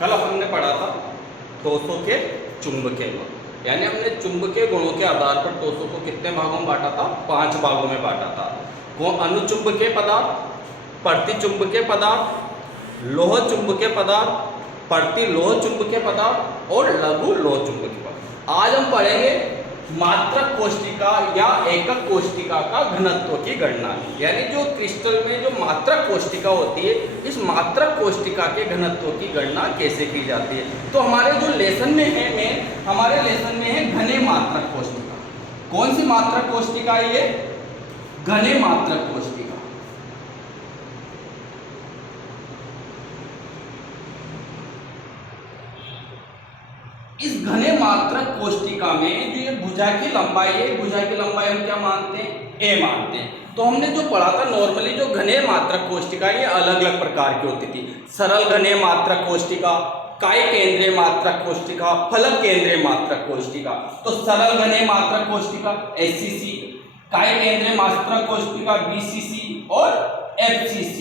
कल हमने पढ़ा था ठोसों के चुंबकीय गुण, यानी हमने चुंबकीय गुणों के आधार पर ठोसों को कितने भागों में बांटा था? 5 भागों में बांटा था। वो अनुचुंबकीय पदार्थ, प्रतिचुंबकीय पदार्थ, लोह चुंबकीय पदार्थ, प्रतिलोह चुंबकीय पदार्थ और लघु लोह चुंबकीय पदार्थ। आज हम पढ़ेंगे मात्रक कोष्टिका या एकक कोष्टिका का घनत्व की गणना, यानी जो क्रिस्टल में जो मात्रक कोष्टिका होती है, इस मात्रक कोष्टिका के घनत्व की गणना कैसे की जाती है। तो हमारे जो लेसन में है हमारे लेसन में है घने मात्रक कोष्टिका। कौन सी मात्रक कोष्टिका है ये? घने मात्रक कोष्टिका। इस घने मात्रक कोष्टिका में जो ये भुजा की लंबाई है, भुजा की लंबाई हम क्या मानते हैं? a मानते हैं। तो हमने जो पढ़ा था नॉर्मली जो घने मात्रक कोष्टिका ये अलग अलग प्रकार की होती थी। सरल घने मात्रक कोष्टिका, काय केंद्रीय मात्रक कोष्टिका, फलक केंद्रीय मात्रक कोष्टिका। तो सरल घने मात्रक कोष्टिका SCC, काय केंद्रीय मात्रक कोष्टिका BCC और FCC।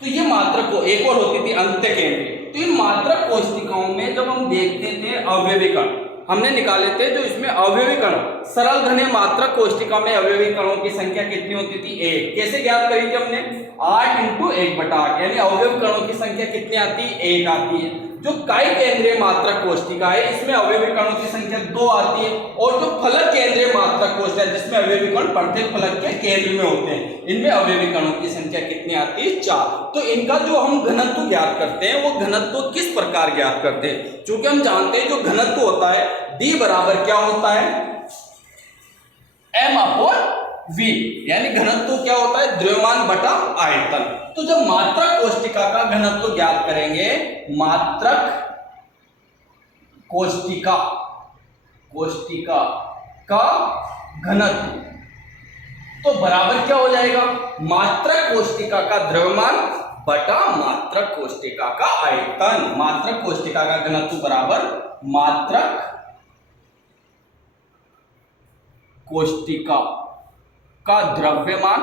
तो ये मात्रक को एक और होती थी अंत्य केंद्रीय। तो इन मात्रक कोष्टिकाओं में जब हम देखते थे अवयवी कण हमने निकाले थे, जो इसमें अवयवी कण सरल घने मात्रक कोष्टिका में अवयवी कणों की संख्या कितनी होती थी? 1। कैसे ज्ञात करी थी हमने? 8 × 1/8, यानी अवयवी कणों की संख्या कितनी आती है? 1 आती है। जो काय केंद्रीय मात्रक कोष्टिका है इसमें अवयवी कणों की संख्या 2 आती है, और जो फलक केंद्रीय मात्रक कोष्टिका जिसमें अवयवी कण प्रत्येक फलक के केंद्र में होते हैं, इनमें अवयवी कणों की संख्या कितनी आती है? 4। तो इनका जो हम घनत्व ज्ञात करते हैं वो घनत्व किस प्रकार ज्ञात करते हैं? क्योंकि हम जानते हैं जो घनत्व होता है D बराबर क्या होता है? m/v, यानी घनत्व क्या होता है? द्रव्यमान बटा आयतन। तो जब मात्रक कोष्टिका का घनत्व ज्ञात करेंगे, मात्रक कोष्टिका का घनत्व, तो बराबर क्या हो जाएगा? मात्रक कोष्टिका का द्रव्यमान बटा मात्रक कोष्टिका का आयतन। मात्रक कोष्टिका का घनत्व बराबर मात्रक कोष्टिका का द्रव्यमान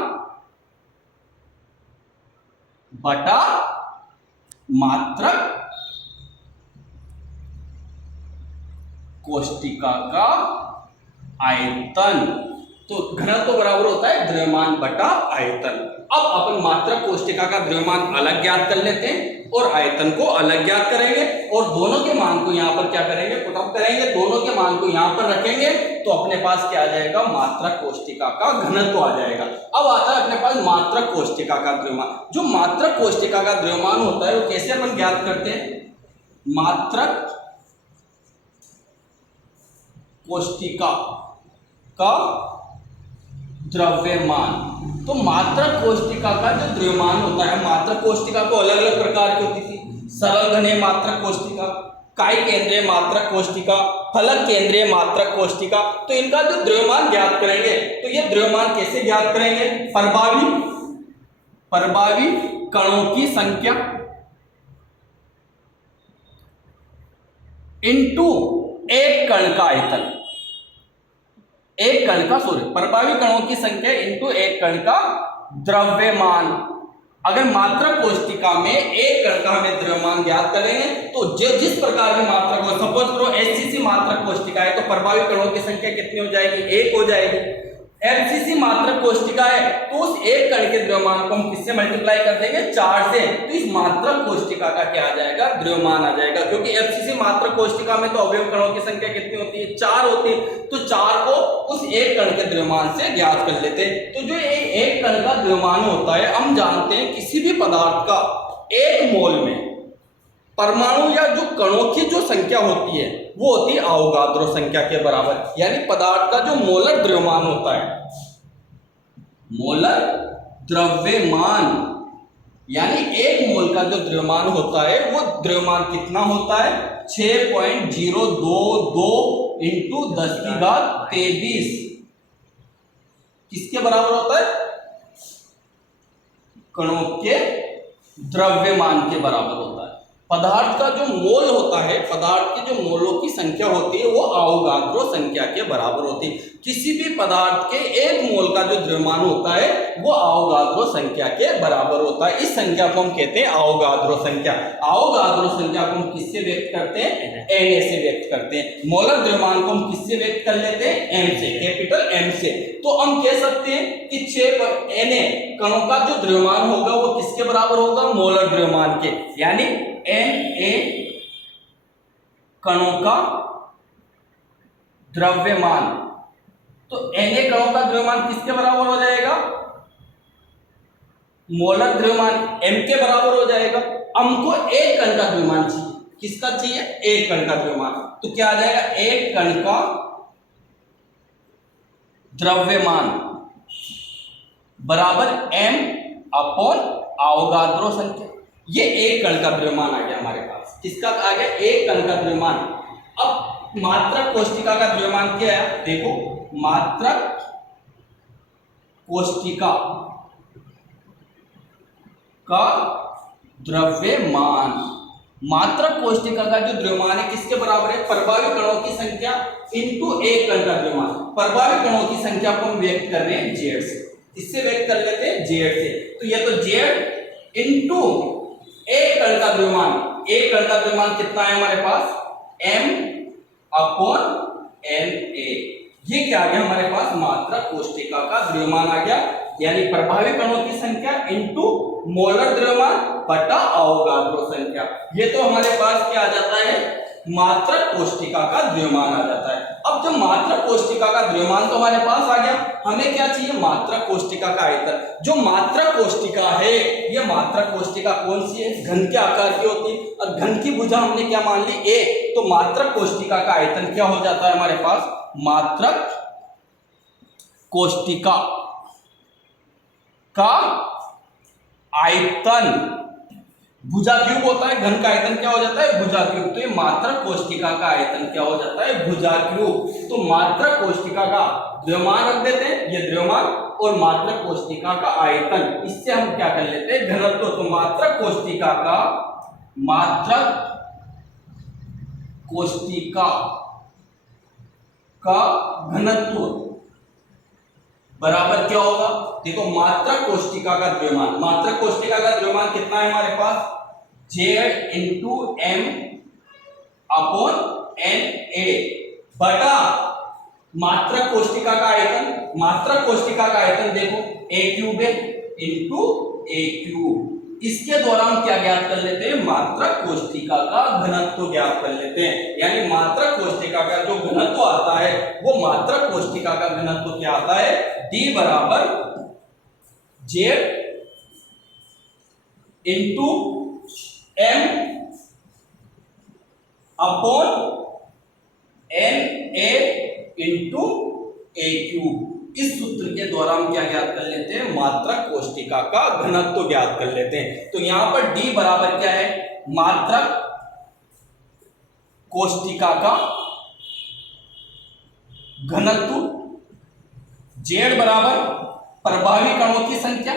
बटा मात्रक कोष्टिका का आयतन। तो घनत्व बराबर होता है द्रव्यमान बटा आयतन। अब अपन मात्रक कोष्टिका का द्रव्यमान अलग ज्ञात कर लेते हैं और आयतन को अलग ज्ञात करेंगे, और दोनों के मान को यहाँ पर क्या करेंगे? पुटअप करेंगे। दोनों के मान को यहाँ पर रखेंगे तो अपने पास क्या आ जाएगा? मात्रक कोष्टिका का घनत्व आ जाएगा। अब आता है अपने पास मात्रक कोष्टिका का द्रव्यमान। जो मात्रक कोष्टिका का द्रव्यमान होता है वो कैसे अपन ज्ञात करते हैं? मात्रक कोष्टिका का द्रव्यमान। तो मात्रक कोष्टिका का जो द्रव्यमान होता है, मात्रक कोष्टिका को अलग अलग प्रकार की होती थी। सरल घने मात्रक कोष्टिका, काय केंद्रीय मात्रक कोष्टिका, फलक केंद्रीय मात्रक कोष्टिका। तो इनका जो द्रव्यमान ज्ञात करेंगे, तो ये द्रव्यमान कैसे ज्ञात करेंगे? प्रभावी कणों की संख्या इंटू एक कण का आयतन, प्रभावी कणों की संख्या इंटू एक कण का द्रव्यमान। अगर मात्रक कोष्टिका में एक कण का हमें द्रव्यमान ज्ञात करेंगे तो जो जिस प्रकार की मात्रक हो, सपोज करो SCC मात्रक कोष्टिका है तो प्रभावी कणों की संख्या कितनी हो जाएगी? 1 हो जाएगी। FCC मात्रक कोष्टिका है तो उस एक कण के द्रव्यमान को हम किससे मल्टीप्लाई कर देंगे? 4 से। तो इस मात्रक कोष्टिका का क्या आ जाएगा? द्रव्यमान आ जाएगा, क्योंकि FCC मात्रक कोष्टिका में तो अवयव कणों की संख्या कितनी होती है? 4 होती है। तो 4 को उस एक कण के द्रव्यमान से ज्ञात कर लेते हैं। तो जो एक कण का द्रव्यमान होता है, हम जानते हैं किसी भी पदार्थ का 1 मोल में परमाणु या जो कणों की जो संख्या होती है वो होती है अवोगाद्रो संख्या के बराबर। यानी पदार्थ का जो मोलर द्रव्यमान होता है, मोलर द्रव्यमान, यानी 1 मोल का जो द्रव्यमान होता है वो द्रव्यमान कितना होता है? 6.022 इंटू 10⁻23 किसके बराबर होता है? कणों के द्रव्यमान के बराबर होता है। पदार्थ का जो मोल होता है, पदार्थ की जो मोलों की संख्या होती है वो अवोगाद्रो संख्या के बराबर होती है। किसी भी पदार्थ के एक मोल का जो द्रव्यमान होता है वो अवोगाद्रो संख्या के बराबर होता है। इस संख्या को हम कहते हैं अवोगाद्रो संख्या। अवोगाद्रो संख्या को हम किससे व्यक्त करते हैं? Na से व्यक्त करते हैं। मोलर द्रव्यमान को हम किससे व्यक्त कर लेते हैं? M से, कैपिटल M से। तो हम कह सकते हैं कि 6 Na कणों का जो द्रव्यमान होगा वो किसके बराबर होगा? मोलर द्रव्यमान के, यानी Na कणों का द्रव्यमान। तो Na कणों का द्रव्यमान किसके बराबर हो जाएगा? मोलर द्रव्यमान M के बराबर हो जाएगा। हमको एक कण का द्रव्यमान चाहिए। किसका चाहिए? एक कण का द्रव्यमान। तो क्या आ जाएगा? एक कण का द्रव्यमान बराबर M अपॉन अवोगाद्रो संख्या। ये एक कण का द्रव्यमान आ गया हमारे पास। किसका आ गया? एक कण का द्रव्यमान। अब मात्रक कोष्टिका का द्रव्यमान क्या है? देखो, मात्रक कोष्टिका का द्रव्यमान, मात्रक कोष्टिका का जो द्रव्यमान है किसके बराबर है? प्रभावी कणों की संख्या इंटू एक कण का द्रव्यमान। प्रभावी कणों की संख्या को हम व्यक्त कर रहे हैं Z से। इससे व्यक्त कर लेते हैं Z से। तो ये तो Z इंटू एक कण का द्रव्यमान। एक कण का द्रव्यमान कितना है हमारे पास? M upon Na। ये क्या आ गया हमारे पास? मात्रक कोष्टिका का द्रव्यमान आ गया, यानी प्रभावी कणों की संख्या इंटू मोलर द्रव्यमान बटा अवोगाद्रो संख्या। ये तो हमारे पास क्या आ जाता है? मात्रक कोष्टिका का द्रव्यमान आ जाता है। अब जब मात्रक कोष्टिका का द्रव्यमान तो हमारे पास आ गया, हमें क्या चाहिए? मात्रक कोष्टिका का आयतन। जो मात्रक कोष्टिका है, ये मात्रक कोष्टिका कौन सी है? घन के आकार की होती है, और घन की भुजा हमने क्या मान ली? एक। तो मात्रक कोष्टिका का आयतन क्या हो जाता है हमारे पास? मात्रक कोष्टिका का आयतन, भुजा क्यूब होता है, घन का आयतन क्या हो जाता है? भुजा क्यूब। तो ये मात्रक कोष्टिका का आयतन क्या हो जाता है? भुजा क्यूब। तो मात्रक कोष्टिका का द्रव्यमान रख देते हैं, ये द्रव्यमान, और मात्रक कोष्टिका का आयतन, इससे हम क्या कर लेते हैं? घनत्व। तो मात्रक कोष्टिका का, मात्रक कोष्टिका का घनत्व बराबर क्या होगा? देखो, मात्रक कोष्टिका का द्रव्यमान, मात्रक कोष्टिका का द्रव्यमान कितना है हमारे पास? Z into M upon Na बटा मात्रक कोष्टिका का आयतन। मात्रक कोष्टिका का आयतन देखो A क्यूब है इंटू A क्यूब। इसके द्वारा हम क्या ज्ञात कर लेते हैं? मात्रक कोष्टिका का घनत्व ज्ञात कर लेते हैं। यानी मात्रक कोष्टिका का जो घनत्व आता है वो मात्रक कोष्टिका का घनत्व क्या आता है? D बराबर Z into M upon Na into A cube. इस सूत्र के द्वारा हम क्या ज्ञात कर लेते हैं? मात्रक कोष्टिका का घनत्व ज्ञात कर लेते हैं। तो यहां पर D बराबर क्या है? मात्रक कोष्टिका का घनत्व, Z बराबर प्रभावी कणों की संख्या,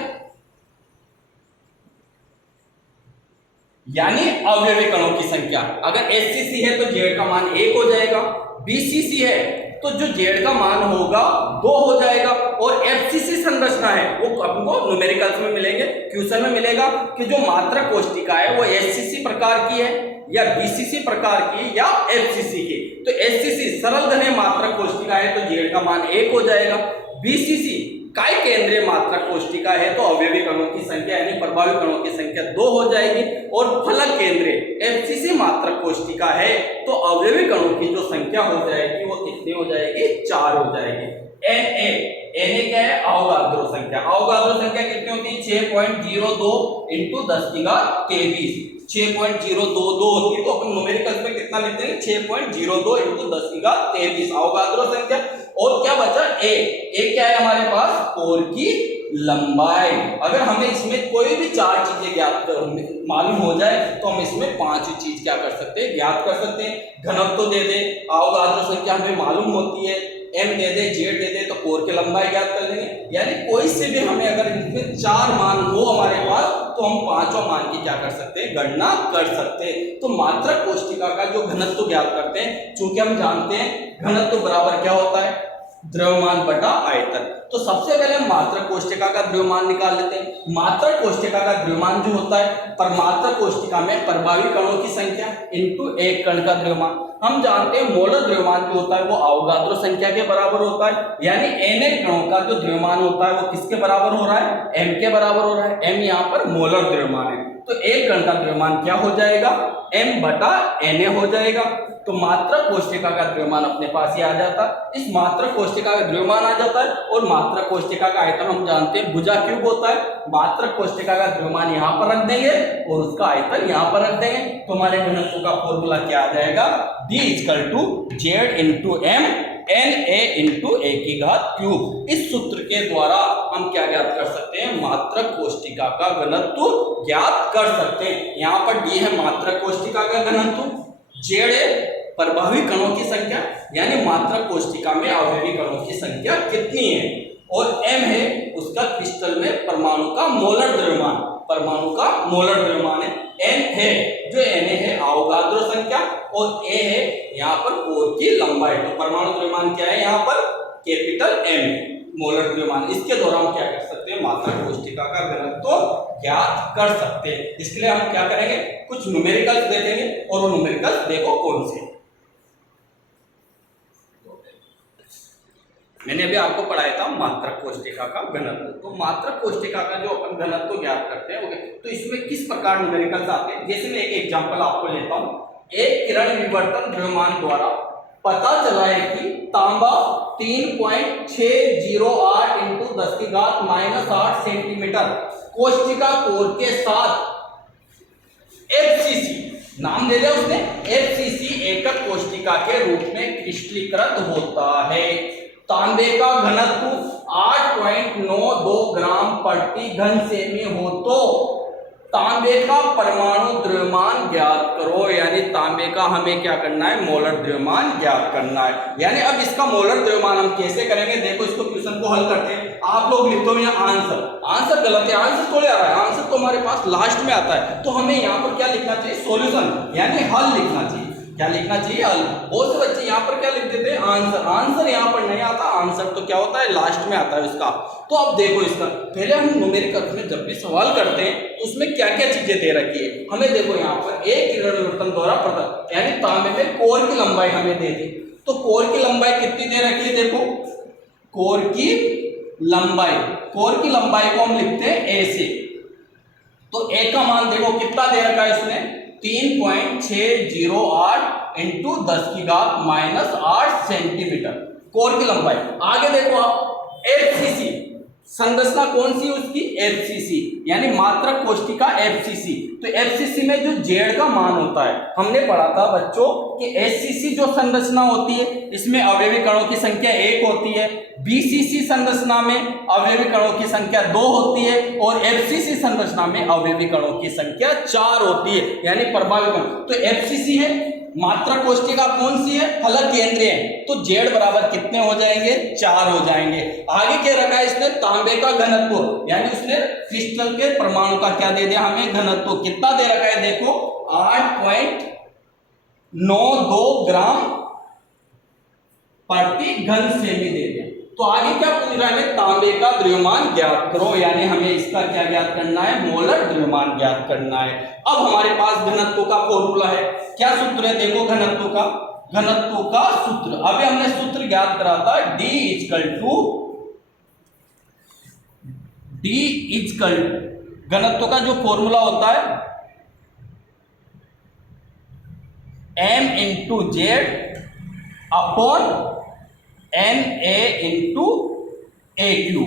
यानी अवयवी कणों की संख्या। अगर HCC है तो Z का मान 1 हो जाएगा, BCC है तो जो Z का मान होगा 2 हो जाएगा, और FCC संरचना है वो आपको न्यूमेरिकल्स में मिलेंगे, क्वेश्चन में मिलेगा कि जो मात्रक कोष्टिका है वो HCC प्रकार की है या BCC प्रकार की या FCC की। तो HCC सरल घने मात्रक कोष्टिका है तो Z का मान 1 हो जाएगा। BCC काय केंद्रीय मात्रक कोष्टिका है तो अवयवी कणों की संख्या यानी प्रभावी कणों की संख्या 2 हो जाएगी, और फलक केंद्रीय FCC मात्रक कोष्टिका है तो अवयवी कणों की जो संख्या हो जाएगी वो कितनी हो जाएगी? 4 हो जाएगी। Na क्या है? अवोगाद्रो संख्या। अवोगाद्रो संख्या कितनी होती है? 6.02 इंटू 1023। 6.022 होती है तो अपन न्यूमेरिकल्स में कितना लेते हैं? 6.02 इंटू 1023 अवोगाद्रो संख्या। और क्या बचा? ए क्या है हमारे पास? कोर की लंबाई। अगर हमें इसमें कोई भी 4 चीजें ज्ञात मालूम हो जाए तो हम इसमें 5वीं चीज क्या कर सकते हैं? ज्ञात कर सकते हैं। घनत्व तो दे दे, अवोगाद्रो संख्या हमें मालूम होती है, एम दे दे, जेड दे दे, तो कोर की लंबाई ज्ञात कर देंगे। यानी कोई से भी हमें अगर इनमें 4 मान हो हमारे पास, तो हम पांचों मान की क्या कर सकते हैं, गणना कर सकते हैं। तो मात्रक कोष्टिका का जो घनत्व ज्ञात करते हैं, चूंकि हम जानते हैं घनत्व बराबर क्या होता है, द्रव्यमान बटा आयतन। तो सबसे पहले हम मात्रक कोष्टिका का द्रव्यमान निकाल लेते हैं। मात्रक कोष्टिका का द्रव्यमान जो होता है, परमात्रक कोष्टिका में प्रभावी कणों की संख्या इनटू एक कण का द्रव्यमान। हम जानते हैं मोलर द्रव्यमान जो होता है वो अवोगाद्रो संख्या के बराबर होता है। यानी Na कणों का जो द्रव्यमान होता है वो किसके बराबर हो रहा है, m के बराबर हो रहा है। m यहाँ पर मोलर द्रव्यमान है, तो एक कण का द्रव्यमान क्या हो जाएगा, m बटा Na हो जाएगा। तो मात्रक कोष्टिका का द्रव्यमान अपने पास ही आ जाता है। इस मात्रक कोष्टिका का द्रव्यमान आ जाता है, और मात्रक कोष्टिका का आयतन हम जानते हैं भुजा क्यूब होता है। मात्रक कोष्टिका का द्रव्यमान यहाँ पर रख देंगे और उसका आयतन यहाँ पर रख देंगे, तो हमारे घनत्व का फॉर्मूला क्या आ जाएगा, D = Z × M Na × a की घात क्यूब। इस सूत्र के द्वारा हम क्या ज्ञात कर सकते हैं, मात्रक कोष्टिका का घनत्व ज्ञात कर सकते हैं। यहाँ पर D है मात्रक कोष्टिका का घनत्व, Z है प्रभावी कणों की संख्या, यानी मात्रक कोष्टिका में अवयवी कणों की संख्या कितनी है, और M है उसका क्रिस्टल में परमाणु का मोलर द्रव्यमान, परमाणु का मोलर द्रव्यमान है। N है जो Na है अवोगाद्रो संख्या, और A है यहाँ पर कोर की लंबाई। तो परमाणु द्रव्यमान क्या है यहाँ पर, कैपिटल M मोलर द्रव्यमान। इसके द्वारा हम क्या कर सकते हैं, मात्रक कोष्टिका का घनत्व ज्ञात कर सकते हैं। इसके लिए हम क्या करेंगे, कुछ न्यूमेरिकल्स देखेंगे, और वो न्यूमेरिकल्स देखो कौन से। मैंने अभी आपको पढ़ाया था मात्रक कोष्टिका का घनत्व। तो मात्रक कोष्टिका का जो अपन घनत्व ज्ञात करते हैं, तो इसमें किस प्रकार न्यूमेरिकल्स आते हैं, जैसे मैं एक एग्जांपल आपको लेता हूं। एक किरण विवर्तन द्रव्यमान द्वारा पता चला है कि तांबा 3.608 × 10⁻⁻8 सेंटीमीटर कोष्टिका कोर के साथ FCC नाम दे दिया उसने, FCC एकक कोष्टिका के रूप में क्रिस्टलीकृत होता है। तांबे का घनत्व 8.92 ग्राम प्रति घन सेमी हो, तो तांबे का परमाणु द्रव्यमान ज्ञात करो। यानी तांबे का हमें क्या करना है, मोलर द्रव्यमान ज्ञात करना है। यानी अब इसका मोलर द्रव्यमान हम कैसे करेंगे, देखो इसको क्वेश्चन को हल करते हैं। आप लोग लिखते हो यहाँ आंसर गलत है, आंसर थोड़े आ रहा है, आंसर तो हमारे पास लास्ट में आता है। तो हमें यहाँ पर क्या लिखना चाहिए, सॉल्यूशन, यानी हल लिखना चाहिए। क्या लिखना चाहिए, हल। बहुत से बच्चे यहाँ पर क्या लिख देते हैं, आंसर यहाँ पर नहीं आता, आंसर तो क्या होता है, लास्ट में आता है इसका। तो अब देखो इसका, पहले हम न्यूमेरिकल्स में जब भी सवाल करते हैं तो उसमें क्या क्या चीजें दे रखी है हमें। देखो यहाँ पर एक किरण विवर्तन द्वारा पता, यानी तांबे में कोर की लंबाई हमें दे दी। तो कोर की लंबाई कितनी दे रखी है, देखो कोर की लंबाई को हम लिखते हैं ए से। तो ए का मान देखो कितना दे रखा है इसने, 3.608 × 10⁻⁻8 सेंटीमीटर कोर की लंबाई। आगे देखो आप FCC, संरचना कौन सी उसकी, FCC, यानी मात्रक कोष्टिका FCC। तो FCC में जो Z का मान होता है, हमने पढ़ा था बच्चों कि SCC जो संरचना होती है इसमें अवयवी कणों की संख्या 1 होती है, BCC संरचना में अवयवी कणों की संख्या 2 होती है, और FCC संरचना में अवयवी कणों की संख्या 4 होती है, यानी प्रभावी कण। तो FCC है, मात्रक कोष्टिका कौन सी है, फलक केंद्रीय है, तो Z बराबर कितने हो जाएंगे, 4 हो जाएंगे। आगे क्या रखा है इसने, तांबे का घनत्व, यानी उसने क्रिस्टल के परमाणु का क्या दे दिया हमें, घनत्व कितना दे रखा है, देखो 8.92 ग्राम प्रति घन सेमी दे दिया। तो आगे क्या पूछ रहा है, तांबे का द्रव्यमान ज्ञात करो, यानी हमें इसका क्या ज्ञात करना है, मोलर द्रव्यमान ज्ञात करना है। अब हमारे पास घनत्व का फॉर्मूला है, क्या सूत्र है, देखो घनत्व का सूत्र। अभी हमने सूत्र ज्ञात करा था, D घनत्व का जो फॉर्मूला होता है M × Z upon Na × a³।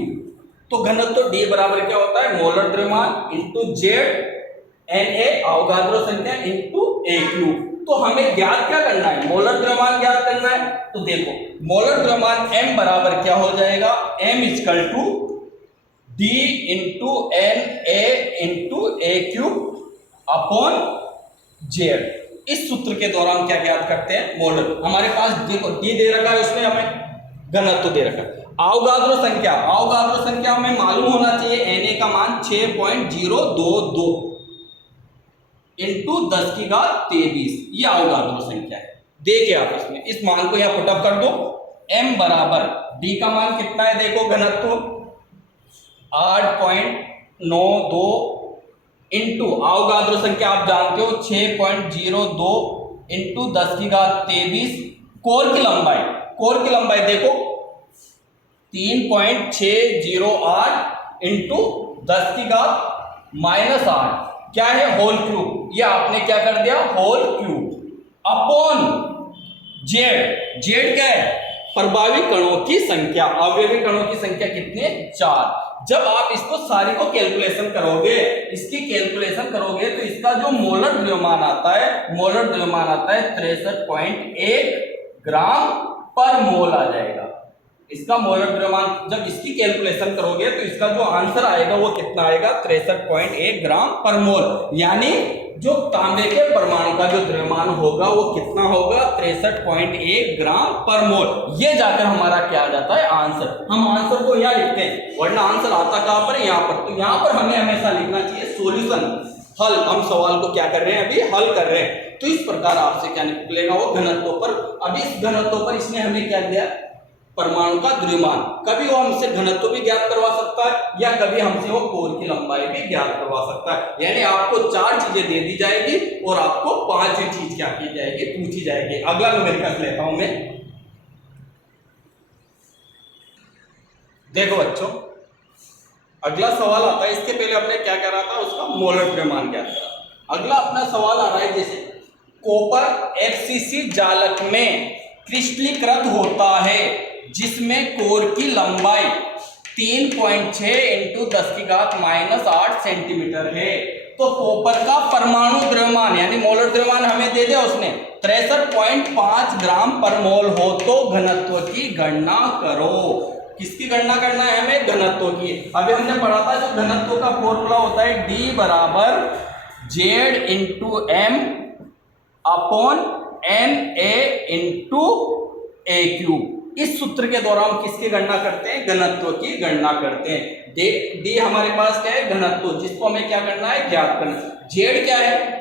तो घनत्व D बराबर क्या होता है, मोलर द्रव्यमान इंटू Z Na अवोगाद्रो संख्या इंटू a³। तो हमें ज्ञात क्या करना है, मोलर द्रव्यमान ज्ञात करना है। तो देखो मोलर द्रव्यमान M बराबर क्या हो जाएगा, M = D × Na × a³ upon Z। इस सूत्र के द्वारा हम क्या ज्ञात करते हैं, मोलर। हमारे पास देखो D दे रखा है उसने हमें, घनत्व दे रखा है। अवोगाद्रो संख्या हमें मालूम होना चाहिए, Na का मान 6.022 इंटू 10⁻23, ये अवोगाद्रो संख्या है। देखिए आप इसमें इस मान को यहाँ पुटअप कर दो, m बराबर d का मान कितना है, देखो घनत्व 8.92 इंटू अवोगाद्रो संख्या आप जानते हो 6.02 इंटू 10⁻23, कोर की लंबाई देखो 3.608 इंटू 10⁻⁻8 क्या है, होल क्यूब। ये आपने क्या कर दिया, होल क्यूब अपॉन जेड क्या है, प्रभावी कणों की संख्या, अवयवी कणों की संख्या कितने, 4। जब आप इसको सारी को कैलकुलेशन करोगे, तो इसका जो मोलर द्रव्यमान आता है 63.1 ग्राम पर मोल आ जाएगा। इसका मोलर द्रव्यमान जब इसकी कैलकुलेशन करोगे तो इसका जो आंसर आएगा वो कितना आएगा, 63.1 ग्राम पर मोल। यानी जो तांबे के परमाणु का जो द्रव्यमान होगा वो कितना होगा, 63.1 ग्राम पर मोल। ये जाकर हमारा क्या आ जाता है, आंसर। हम आंसर को यहाँ लिखते हैं, वरना आंसर आता कहां पर, यहाँ पर। तो यहाँ पर हमें हमेशा लिखना चाहिए सॉल्यूशन, हल। हम सवाल को क्या कर रहे हैं, अभी हल कर रहे हैं। तो इस प्रकार आपसे क्या निकलेगा, वो घनत्व पर। अभी इस घनत्व पर इसने हमें क्या दिया, परमाणु का द्रव्यमान। कभी वो हमसे घनत्व भी ज्ञात करवा सकता है, या कभी हमसे वो कोर की लंबाई भी ज्ञात करवा सकता है। यानी आपको 4 चीजें दे दी जाएगी और आपको 5वीं चीज क्या की जाएगी, पूछी जाएगी। अगला न्यूमेरिकल लेता हूं मैं। देखो बच्चों, अगला सवाल आता है, इसके पहले हमने क्या करा था, उसका मोलर द्रव्यमान क्या था। अगला अपना सवाल आ रहा है, जैसे कॉपर FCC जालक में क्रिस्टलीकृत होता है जिसमें कोर की लंबाई 3.6 इंटू 10⁻⁻8 सेंटीमीटर है। तो कॉपर का परमाणु द्रव्यमान यानी मोलर द्रव्यमान हमें दे दिया उसने, 63.5 ग्राम पर मोल हो तो घनत्व की गणना करो। किसकी गणना करना है हमें, घनत्व की। अभी हमने पढ़ा था जो घनत्व का फॉर्मूला होता है D बराबर Z into M upon NA into A cube. इस सूत्र के द्वारा हम किसकी गणना करते हैं, घनत्व की गणना करते हैं। डी हमारे पास क्या है, घनत्व, जिसको हमें क्या करना है, ज्ञात करना। जेड क्या है,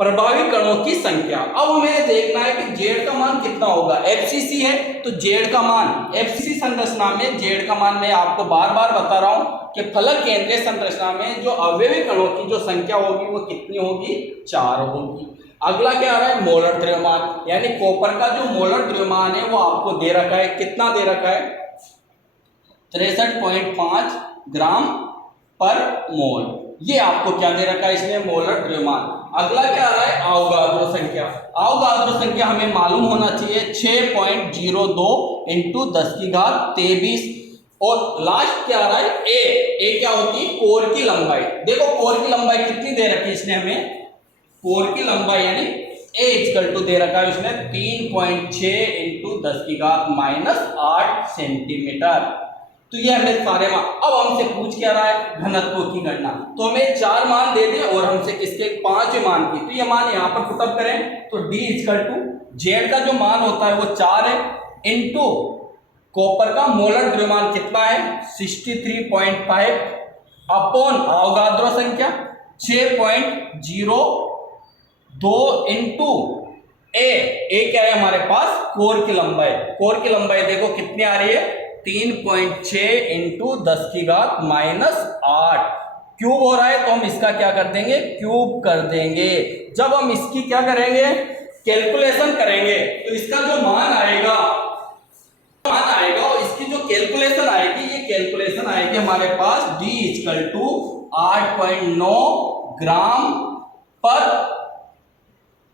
प्रभावी कणों की संख्या। अब हमें देखना है कि जेड का मान कितना होगा। FCC है तो जेड का मान, FCC संरचना में जेड का मान मैं आपको बार बार बता रहा हूं कि फलक केंद्रीय संरचना में जो अवयवी कणों की जो संख्या होगी वो कितनी होगी, 4 होगी। अगला क्या आ रहा है, मोलर द्रव्यमान, यानी कॉपर का जो मोलर द्रव्यमान है वो आपको दे रखा है, कितना दे रखा है, 63.5 ग्राम पर मोल। ये आपको क्या दे रखा है इसमें, मोलर द्रव्यमान। अगला क्या आ रहा है, अवोगाद्रो संख्या। अवोगाद्रो संख्या हमें मालूम होना चाहिए 6.02 इंटू 10⁻23। और लास्ट क्या आ रहा है, ए क्या होती है, कोर की लंबाई। देखो कोर की लंबाई कितनी दे रखी है इसने हमें, कोर की लंबाई यानी A इक्वल टू दे रखा है उसने 3.6 इंटू 10⁻⁸ सेंटीमीटर। तो ये हमें सारे मान। अब हमसे पूछ क्या रहा है, घनत्व की गणना। तो हमें 4 मान दे दे और हमसे किसके 5 मान की। तो ये मान यहाँ पर पुटअप करें तो D इक्वल टू जेड का जो मान होता है वो 4 है इंटू कॉपर का मोलर द्रव्यमान कितना है 63.5 अपॉन अवोगाद्रो संख्या 6.02 इंटू ए क्या है हमारे पास, कोर की लंबाई। कोर की लंबाई देखो कितनी आ रही है, 3.6 इंटू 10⁻⁸ क्यूब हो रहा है। तो हम इसका क्या कर देंगे, क्यूब कर देंगे। जब हम इसकी क्या करेंगे, कैलकुलेशन करेंगे तो इसका जो मान आएगा और इसकी जो कैलकुलेशन आएगी, ये कैलकुलेशन आएगी हमारे पास D इक्वल टू 8.9 ग्राम पर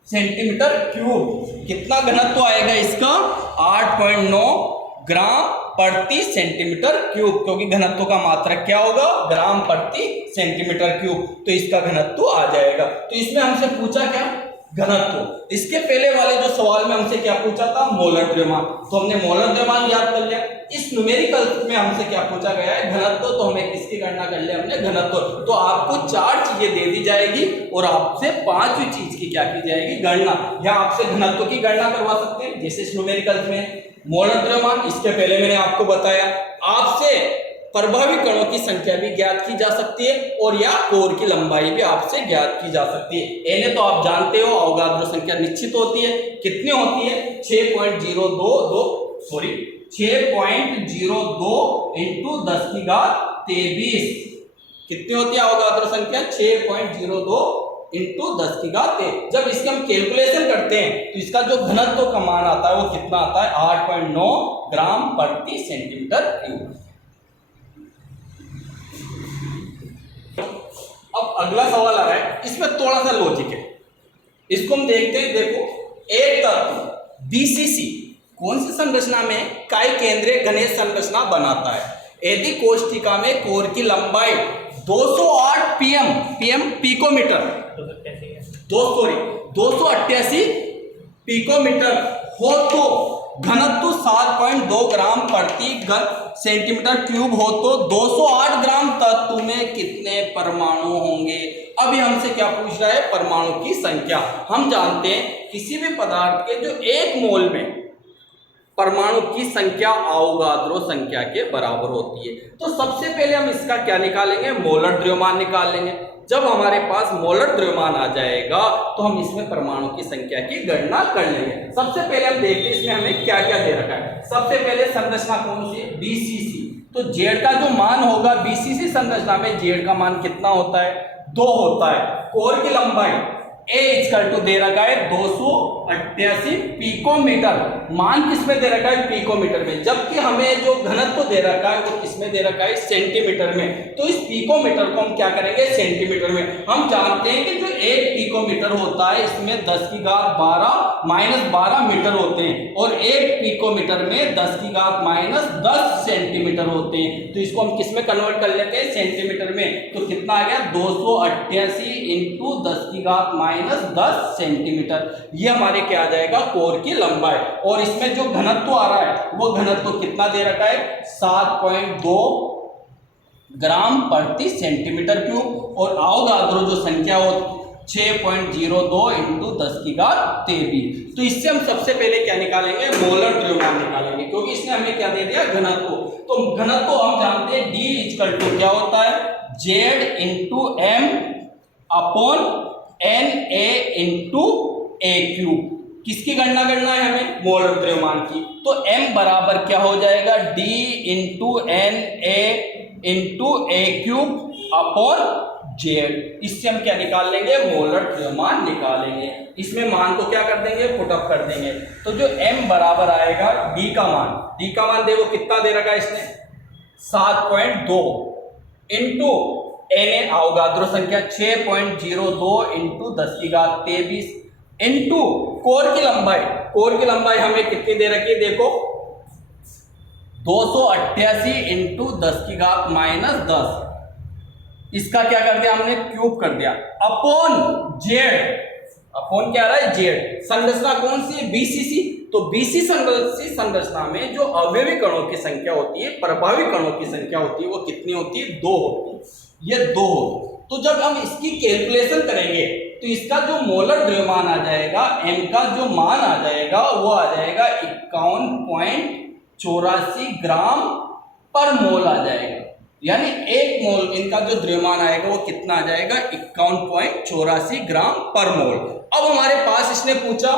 सेंटीमीटर क्यूब। कितना घनत्व आएगा इसका, 8.9 ग्राम प्रति सेंटीमीटर क्यूब, क्योंकि घनत्व का मात्रक क्या होगा, ग्राम प्रति सेंटीमीटर क्यूब। तो इसका घनत्व आ जाएगा। तो इसमें हमसे पूछा क्या, घनत्व। इसके पहले वाले जो सवाल में हमसे क्या पूछा था, मोलर द्रव्यमान, तो हमने मोलर द्रव्यमान याद कर लिया। इस न्यूमेरिकल में हमसे क्या पूछा गया है, घनत्व, तो हमें किसकी गणना कर लिया हमने, घनत्व। तो आपको 4 चीजें दे दी जाएगी और आपसे 5वीं चीज की क्या की जाएगी, गणना, या आपसे घनत्व की गणना करवा सकते हैं जैसे इस न्यूमेरिकल में मोलर द्रव्यमान। इसके पहले मैंने आपको बताया आपसे प्रभावी कणों की संख्या भी ज्ञात की जा सकती है और या कोर की लंबाई भी आपसे ज्ञात की जा सकती है। एन तो आप जानते हो, अवगाद्रो संख्या निश्चित होती है, कितनी होती है, 6.02 इंटू 10⁻23। कितनी होती है अवगाद्रो संख्या, 6.02 इंटू 10⁻23। जब इसकी हम कैलकुलेशन करते हैं तो इसका जो घनत्व का मान आता है वो कितना आता है, 8.9 ग्राम प्रति सेंटीमीटर क्यूब। अब अगला सवाल आ रहा है, इसमें थोड़ा सा लॉजिक है, इसको हम देखते हैं। देखो, एक तत्व बीसीसी कौन सी संरचना में काई केंद्रीय घनेश संरचना बनाता है। यदि कोष्ठिका में कोर की लंबाई 208 पीएम पिकोमीटर 288 पिकोमीटर हो तो घनत्व 7.2 ग्राम प्रति घन सेंटीमीटर क्यूब हो तो 208 ग्राम तत्व में कितने परमाणु होंगे। अभी हमसे क्या पूछ रहा है, परमाणु की संख्या। हम जानते हैं किसी भी पदार्थ के जो 1 मोल में परमाणु की संख्या अवोगाद्रो संख्या के बराबर होती है। तो सबसे पहले हम इसका क्या निकालेंगे, मोलर द्रव्यमान निकाल लेंगे। जब हमारे पास मोलर द्रव्यमान आ जाएगा तो हम इसमें परमाणु की संख्या की गणना कर लेंगे। सबसे पहले हम देखते हैं इसमें हमें क्या क्या दे रखा है। सबसे पहले संरचना कौन सी है, बीसीसी। तो जेड का जो मान होगा बीसीसी संरचना में, जेड का मान कितना होता है, 2 होता है। कोर की लंबाई ए इक्वल टू दे रखा है 288 पिकोमीटर, मान किसमें दे रखा है, पिकोमीटर में, जबकि हमें जो घनत्व दे रखा है वो किसमें दे रखा है, सेंटीमीटर में। तो इस पिकोमीटर को हम क्या करेंगे, सेंटीमीटर में। हम जानते हैं कि जो 1 पिकोमीटर होता है इसमें 10⁻12 -12 मीटर होते हैं और 1 पिकोमीटर में 10⁻−10 सेंटीमीटर होते हैं। तो इसको हम किसमें कन्वर्ट कर लेते हैं, सेंटीमीटर में। तो कितना आ गया, 288 इंटू 10⁻−10 सेंटीमीटर। ये हमारे क्या आ जाएगा, कोर की लंबाई। और इसमें जो घनत्व आ रहा है वो घनत्व कितना दे रखा है, 7.2 ग्राम प्रति सेंटीमीटर क्यूब। और अवोगाद्रो जो संख्या हो 6.02 इंटू 10⁻23। तो इससे हम सबसे पहले क्या निकालेंगे, मोलर द्रव्यमान निकालेंगे, क्योंकि इसने हमें क्या दे दिया, घनत्व। तो घनत्व हम जानते हैं D इक्वल टू क्या होता है, Z into M upon Na into a cube. किसकी गणना करना है हमें, मोलर द्रव्यमान की। तो M बराबर क्या हो जाएगा, D into Na into a cube upon Z. इससे हम क्या निकाल लेंगे, मोलर द्रव्यमान निकालेंगे। इसमें मान को क्या कर देंगे, पुटअप कर देंगे। तो जो M बराबर आएगा D का मान देखो कितना दे रखा है इसने, 7.2 इंटू Na अवोगाद्रो संख्या 6.02 इंटू 10⁻23 इंटू कोर की लंबाई हमें कितनी दे रखी है, देखो 288 इंटू 10⁻−10। इसका क्या कर दिया हमने, क्यूब कर दिया, अपॉन जेड। अपॉन क्या रहा है, जेड। संरचना कौन सी, बीसीसी। तो बीसीसी संरचना में जो अवयवी कणों की संख्या होती है, प्रभावी कणों की संख्या होती है, वो कितनी होती है, 2 होती है। ये 2 हो। तो जब हम इसकी कैलकुलेशन करेंगे तो इसका जो मोलर द्रव्यमान आ जाएगा, M का जो मान आ जाएगा वो आ जाएगा 51.84 ग्राम पर मोल आ जाएगा। यानी 1 मोल इनका जो द्रव्यमान आएगा वो कितना आ जाएगा, 51.84 ग्राम पर मोल। अब हमारे पास इसने पूछा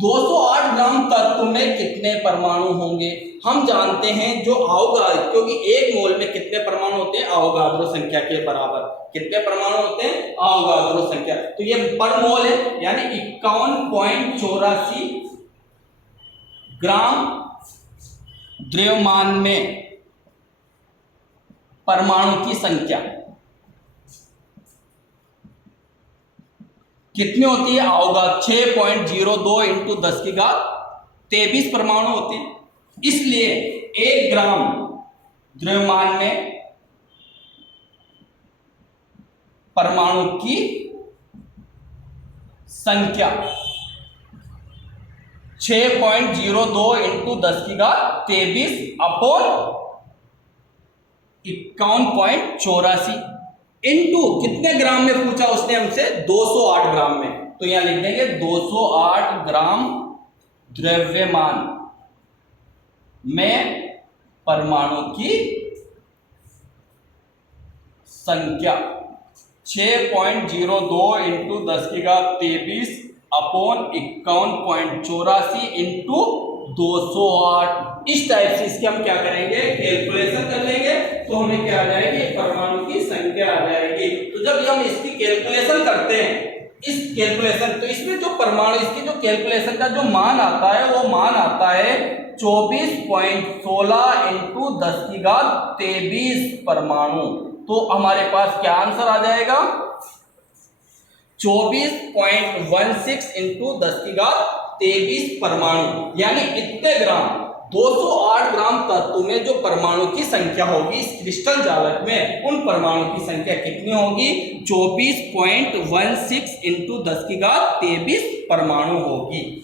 208 ग्राम तत्व में कितने परमाणु होंगे। हम जानते हैं जो अवोगाद्रो, क्योंकि 1 मोल में कितने परमाणु होते हैं, अवोगाद्रो संख्या के बराबर। कितने परमाणु होते हैं, अवोगाद्रो संख्या। तो ये पर मोल है, यानी 51.84 ग्राम द्रव्यमान में परमाणु की संख्या कितनी होती है, अवोगाद्रो 6.02 इंटू 10⁻23 परमाणु होते हैं। इसलिए 1 ग्राम द्रव्यमान में परमाणु की संख्या 6.02 इंटू 10 की घात 23 अपॉन 51.84 इंटू कितने ग्राम में पूछा उसने हमसे, 208 ग्राम में। तो यहां लिख देंगे 208 ग्राम द्रव्यमान में परमाणु की संख्या 6.02 इंटू 10 की घात 23 अपॉन 51.84 इंटू 208। इस टाइप से इसके हम क्या करेंगे, कैलकुलेशन कर लेंगे, तो हमें क्या आ जाएगी, परमाणु की संख्या आ जाएगी। तो जब हम इसकी कैलकुलेशन करते हैं, इस कैलकुलेशन, तो इसमें जो परमाणु, इसकी जो कैलकुलेशन का जो मान आता है वो मान आता है 24.16 इंटू 10 की घात 23 परमाणु। तो हमारे पास क्या आंसर आ जाएगा, 24.16 इंटू 10 की घात 23 परमाणु, यानी इतने ग्राम, 208 ग्राम तत्व में जो परमाणु की संख्या होगी इस क्रिस्टल जालक में, उन परमाणु की संख्या कितनी होगी, 24.16 इंटू 10 की घात 23 परमाणु होगी।